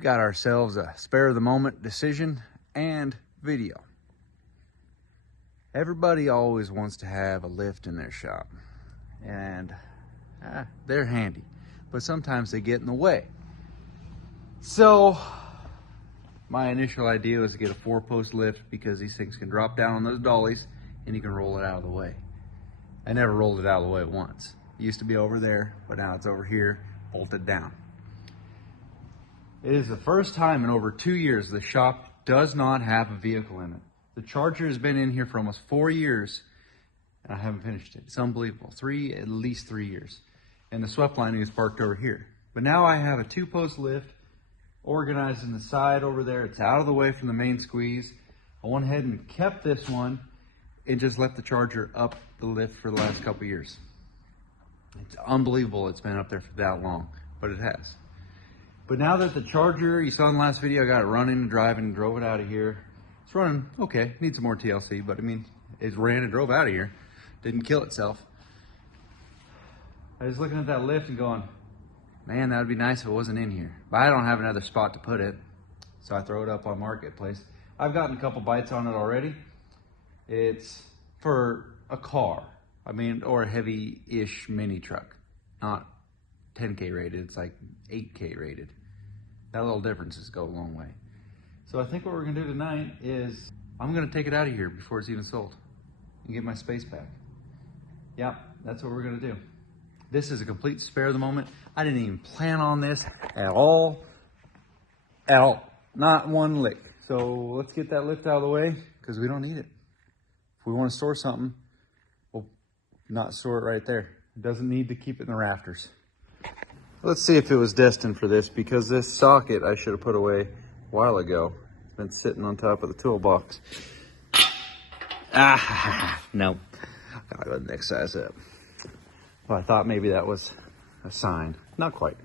got ourselves a spare of the moment decision and video. Everybody always wants to have a lift in their shop, and they're handy, but sometimes they get in the way. So my initial idea was to get a 4-post lift because these things can drop down on those dollies and you can roll it out of the way. I never rolled it out of the way once. It used to be over there, but now it's over here, bolted down. It is the first time in over 2 years the shop does not have a vehicle in it. The Charger has been in here for almost 4 years and I haven't finished it. It's unbelievable. At least 3 years. And the swept lining is parked over here. But now I have a 2-post lift organized in the side over there. It's out of the way from the main squeeze. I went ahead and kept this one and just left the Charger up the lift for the last couple years. It's unbelievable it's been up there for that long, but it has. But now that the Charger, you saw in the last video, I got it running and driving and drove it out of here. It's running okay, needs some more TLC, but I mean, it ran and drove out of here. Didn't kill itself. I was looking at that lift and going, man, that would be nice if it wasn't in here. But I don't have another spot to put it, so I throw it up on Marketplace. I've gotten a couple bites on it already. It's for a car, I mean, or a heavy-ish mini truck. Not 10K rated, it's like 8K rated. That little differences go a long way. So I think what we're gonna do tonight is I'm gonna take it out of here before it's even sold and get my space back. Yeah, that's what we're gonna do. This is a complete spare of the moment. I didn't even plan on this at all. At all. Not one lick. So let's get that lift out of the way because we don't need it. If we want to store something, we'll not store it right there. It doesn't need to keep it in the rafters. Let's see if it was destined for this, because this socket I should have put away a while ago. It's been sitting on top of the toolbox. No. Gotta go next size up. Well, I thought maybe that was a sign. Not quite.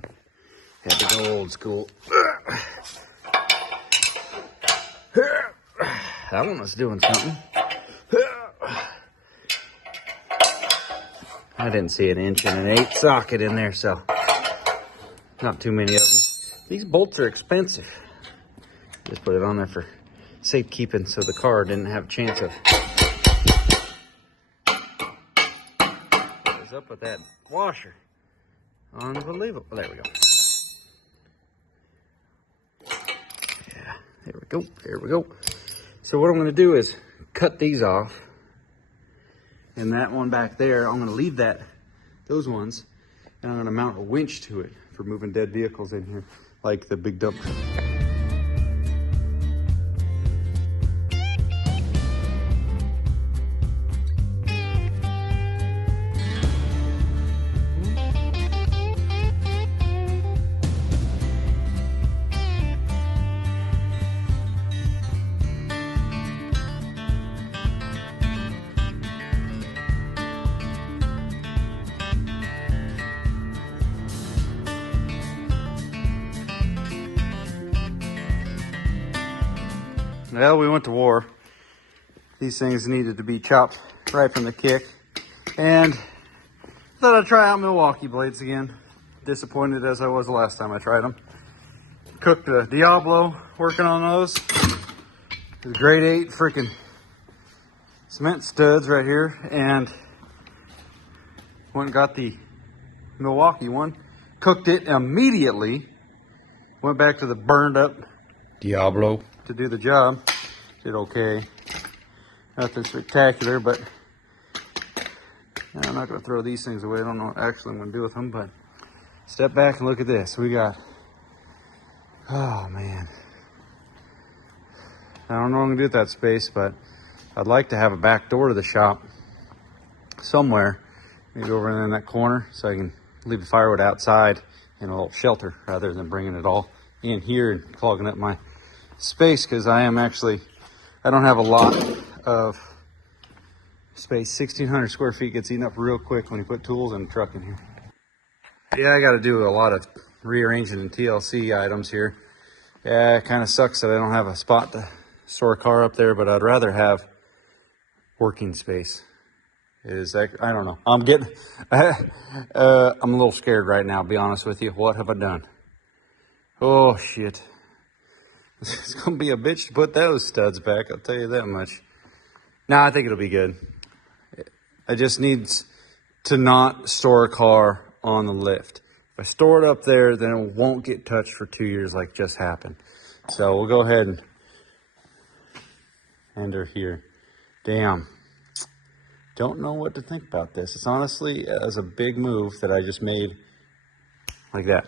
Had to go old school. That one was doing something. I didn't see an 1/8" socket in there, so not too many of them. These bolts are expensive. Just put it on there for safekeeping so the car didn't have a chance of. What's up with that washer? Unbelievable. There we go. Yeah, there we go. There we go. So what I'm going to do is cut these off. And that one back there, I'm going to leave those ones, and I'm going to mount a winch to it for moving dead vehicles in here, like the big dump truck. Well, we went to war. These things needed to be chopped right from the kick. And thought I'd try out Milwaukee blades again. Disappointed as I was the last time I tried them. Cooked a Diablo working on those. The grade 8 freaking cement studs right here. And went and got the Milwaukee one. Cooked it immediately. Went back to the burned up Diablo to do the job. Did okay. Nothing spectacular, but I'm not going to throw these things away. I don't know what actually I'm going to do with them, but step back and look at this. We got, oh man. I don't know what I'm going to do with that space, but I'd like to have a back door to the shop somewhere. Maybe over in that corner so I can leave the firewood outside in a little shelter rather than bringing it all in here and clogging up my space, because I don't have a lot of space. 1,600 square feet gets eaten up real quick when you put tools in the truck in here. Yeah, I got to do a lot of rearranging and TLC items here. Yeah, it kind of sucks that I don't have a spot to store a car up there, but I'd rather have working space. I don't know. I'm a little scared right now, to be honest with you. What have I done? Oh, shit. It's going to be a bitch to put those studs back, I'll tell you that much. No, I think it'll be good. I just need to not store a car on the lift. If I store it up there, then it won't get touched for 2 years like just happened. So we'll go ahead and enter here. Damn. Don't know what to think about this. It's honestly as a big move that I just made like that.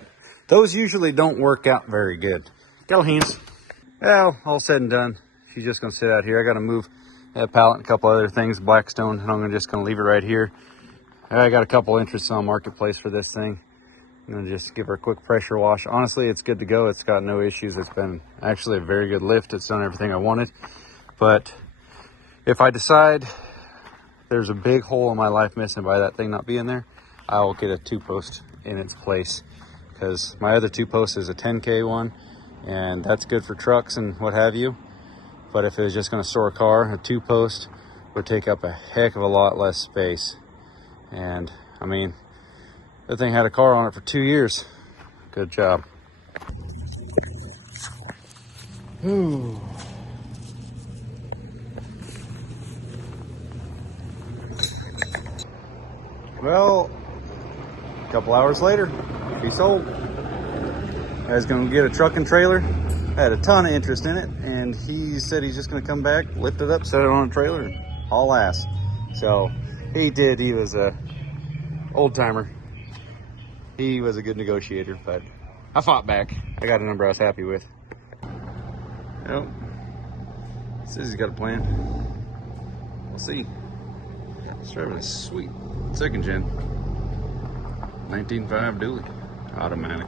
Those usually don't work out very good. Go hands. Well, all said and done, she's just gonna sit out here. I gotta move that pallet and a couple other things, Blackstone, and I'm just gonna leave it right here. I got a couple interests on Marketplace for this thing. I'm gonna just give her a quick pressure wash. Honestly, it's good to go. It's got no issues. It's been actually a very good lift. It's done everything I wanted. But if I decide there's a big hole in my life missing by that thing not being there, I will get a 2-post in its place, because my other 2-post is a 10K one, and that's good for trucks and what have you. But if it was just going to store a car, a 2-post would take up a heck of a lot less space. And I mean, the thing had a car on it for 2 years. Good job. Ooh. Well, a couple hours later, he sold. I was gonna get a truck and trailer. I had a ton of interest in it, and he said he's just gonna come back, lift it up, set it on a trailer, and haul ass. So he did. He was a old timer. He was a good negotiator, but I fought back. I got a number I was happy with. Well, says he's got a plan. We'll see. This driving a sweet 2nd gen 19.5 dually automatic.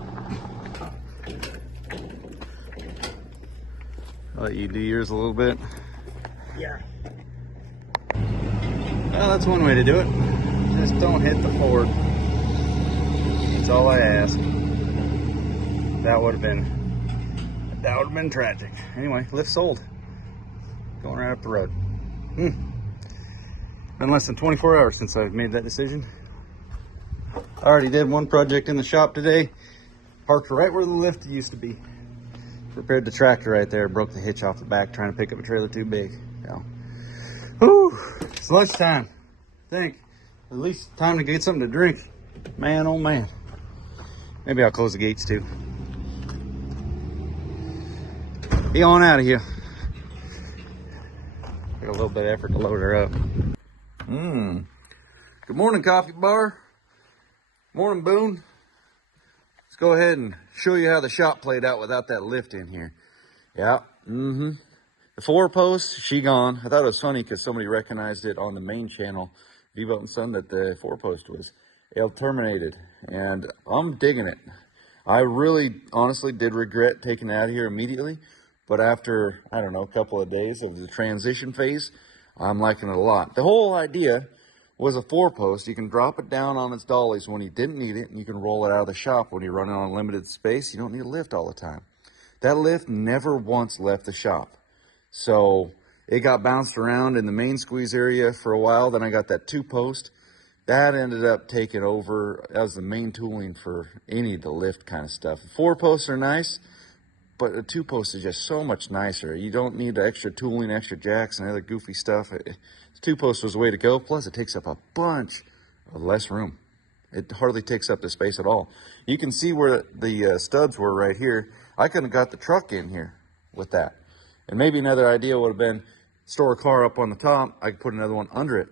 I'll let you do yours a little bit. Yeah. Well, that's one way to do it. Just don't hit the Ford. That's all I ask. That would have been tragic. Anyway, lift sold. Going right up the road. Been less than 24 hours since I've made that decision. I already did one project in the shop today. Parked right where the lift used to be. Repaired the tractor right there. Broke the hitch off the back trying to pick up a trailer too big. So, whew, it's lunchtime. I think at least time to get something to drink. Man, oh man. Maybe I'll close the gates too. Be on out of here. Got a little bit of effort to load her up. Good morning, coffee bar. Morning, Boone. Let's go ahead and show you how the shop played out without that lift in here. Yeah, The 4-post, she gone. I thought it was funny because somebody recognized it on the main channel, V-Belt and Son, that the 4-post was terminated. And I'm digging it. I really, honestly did regret taking it out of here immediately. But after, I don't know, a couple of days of the transition phase, I'm liking it a lot. The whole idea was a 4-post. You can drop it down on its dollies when you didn't need it, and you can roll it out of the shop when you're running on limited space. You don't need a lift all the time. That lift never once left the shop. So it got bounced around in the main squeeze area for a while. Then I got that 2-post. That ended up taking over as the main tooling for any of the lift kind of stuff. 4-posts are nice, but a 2-post is just so much nicer. You don't need the extra tooling, extra jacks, and other goofy stuff. The 2-post was the way to go. Plus, it takes up a bunch of less room. It hardly takes up the space at all. You can see where the studs were right here. I could have got the truck in here with that. And maybe another idea would have been store a car up on the top. I could put another one under it.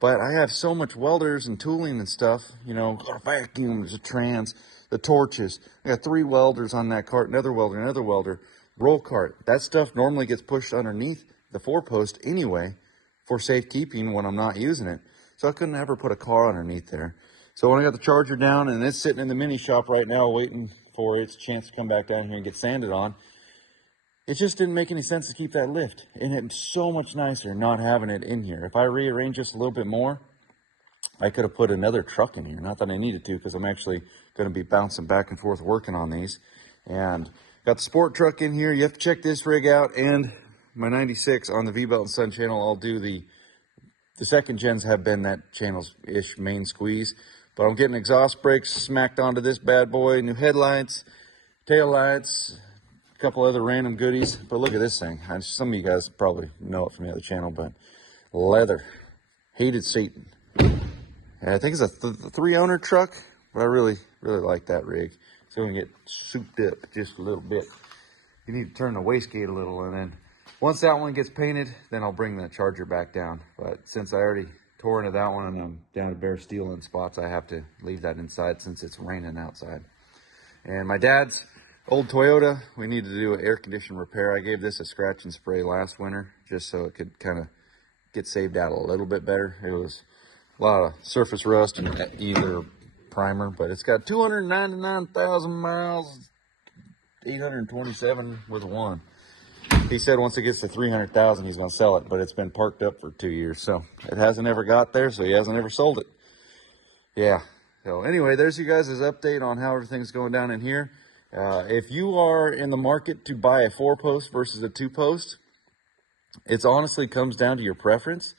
But I have so much welders and tooling and stuff, you know, vacuums, the trans, the torches. I got 3 welders on that cart, another welder, roll cart. That stuff normally gets pushed underneath the 4-post anyway for safekeeping when I'm not using it. So I couldn't ever put a car underneath there. So when I got the Charger down, and it's sitting in the mini shop right now waiting for its chance to come back down here and get sanded on, it just didn't make any sense to keep that lift. And it's so much nicer not having it in here. If I rearrange this a little bit more, I could have put another truck in here. Not that I needed to, because I'm actually going to be bouncing back and forth working on these. And got the sport truck in here. You have to check this rig out. And my 96 on the V-Belt and Son channel, I'll do the 2nd gens have been that channel's-ish main squeeze. But I'm getting exhaust brakes smacked onto this bad boy. New headlights, tail lights, a couple other random goodies. But look at this thing. Some of you guys probably know it from the other channel, but leather, heated seating. And I think it's a 3-owner truck, but I really like that rig. So we can get souped up just a little bit. You need to turn the wastegate a little, and then once that one gets painted, then I'll bring the Charger back down. But since I already tore into that one and I'm down to bare steel in spots, I have to leave that inside since it's raining outside. And my dad's old Toyota, we need to do an air condition repair. I gave this a scratch and spray last winter just so it could kind of get saved out a little bit better. It was a lot of surface rust and either primer, but it's got 299,000 miles, 827 with a 1. He said once it gets to 300,000, he's going to sell it, but it's been parked up for 2 years, so it hasn't ever got there, so he hasn't ever sold it. Yeah. So anyway, there's you guys' update on how everything's going down in here. If you are in the market to buy a 4-post versus a 2-post, it honestly comes down to your preference.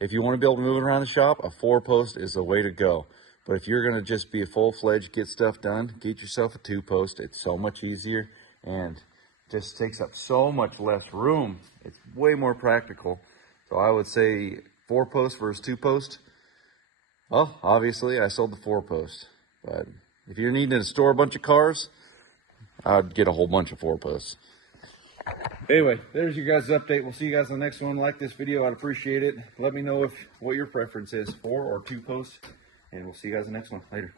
If you want to be able to move it around the shop, a 4-post is the way to go. But if you're going to just be a full-fledged, get stuff done, get yourself a 2-post. It's so much easier and just takes up so much less room. It's way more practical. So I would say 4-post versus 2-post. Well, obviously I sold the 4-post, but if you're needing to store a bunch of cars, I'd get a whole bunch of 4-posts. Anyway, there's your guys' update. We'll see you guys on the next one. Like this video, I'd appreciate it. Let me know what your preference is, 4 or 2 posts, and we'll see you guys in the next one. Later.